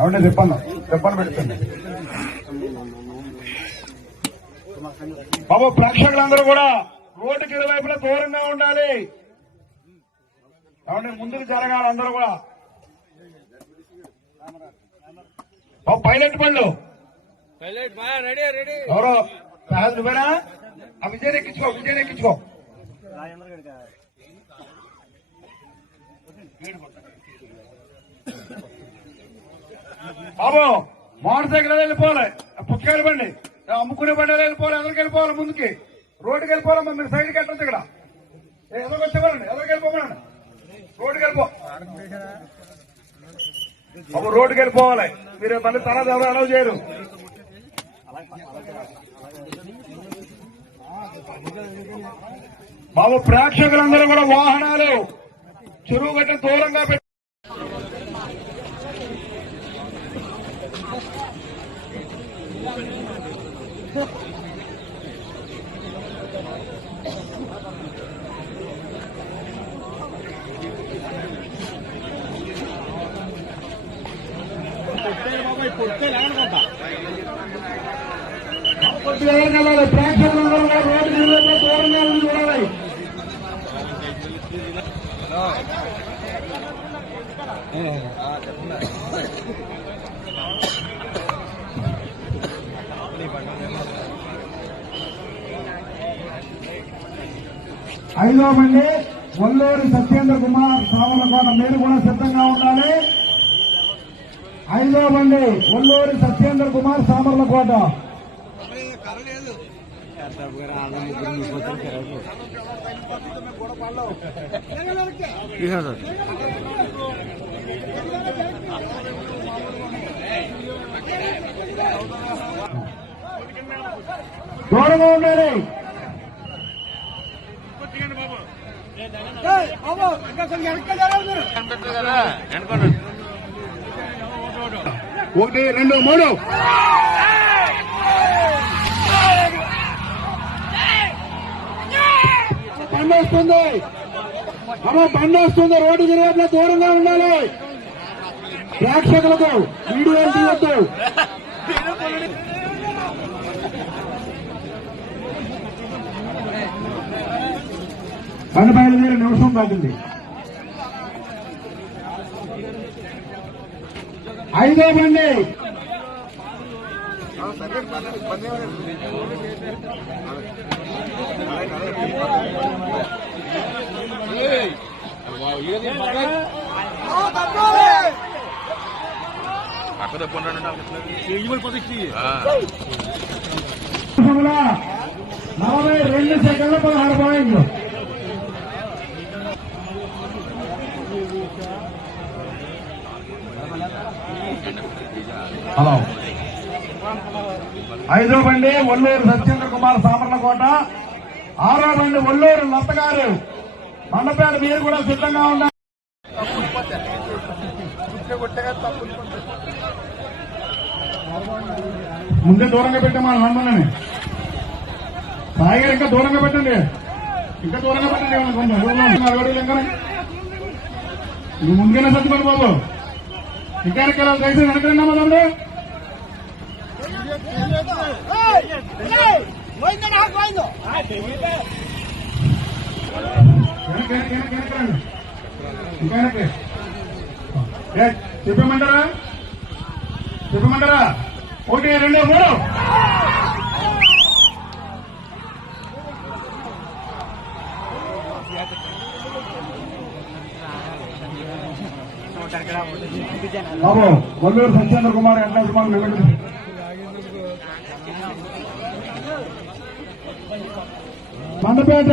అవునే చెప్పను పెడుతుంది బాబు. ప్రేక్షకులందరూ కూడా రోడ్డుకి ఇరువైపులా దూరంగా ఉండాలి. కాబట్టి ముందుకు జరగాలి అందరూ కూడా. బాబు పైలట్ బండ్లు ఎవరో నువ్వేనా? ఆ విజయ్ ఎక్కించుకో. బాబు మోటార్ సైకిల్ వెళ్ళిపోవాలి, పుచ్చకాయలు బండి అమ్ముకునే బండి వెళ్ళిపోవాలి, ఎదరికి వెళ్ళిపోవాలి, ముందుకి రోడ్డుకి వెళ్ళిపోవాలమ్మా. మీరు సైడ్కి వెళ్ళొచ్చు, ఇక్కడ ఎదరికి వచ్చేవాళ్ళండి, ఎదరికి వెళ్ళిపోమనండి, రోడ్డుకి వెళ్ళిపో బాబు, రోడ్డుకి వెళ్ళిపోవాలి. మీరు మళ్ళీ తర్వాత ఎవరు అలౌ చేయరు. బాబు ప్రేక్షకులందరూ కూడా వాహనాలు చెరువు గట్ట దూరంగా పెట్టి 5వ బండి వల్లూరి సత్యేంద్ర కుమార్ సామర్లకోట, మీరు కూడా సిద్ధంగా ఉండాలి. 5వ బండి వల్లూరి సత్యేంద్ర కుమార్ సామర్లకోట. దూరంగా ఉండాలి. ఒకటి రెండు మూడు బండి వస్తుంది, బండి వస్తుంది. రోడ్డు తిరిగేట్లా దూరంగా ఉండాలి. ప్రేక్షకులకు వీడియోలు తీయొద్దు. బండి బయలుదేరి నిమిషం పడుతుంది. 5వ బండి నలభై 2 సెకండ్ల 16 పాయింట్లు. హలో 5వ బండి వల్లూరు సత్యేంద్ర కుమార్ సామర్లకోట. 6వ బండి వల్లూరు లత్తగారు మండపేట, మీరు కూడా సిద్ధంగా ఉండాలి. ముందే దూరంగా పెట్టామా నందనని సాయిగారు, ఇంకా దూరంగా పెట్టండి, ఇంకా దూరంగా పెట్టండి. నువ్వు ముందుగానే సర్దుకోండి బాబు. ఇంకా దయచేసి వెనకరండి అమ్మా. చెప్పమంటారా? 1 2 3 బాబు వల్లూరు సత్యేంద్ర కుమార్ ఎంట్రన్స్ మండపేట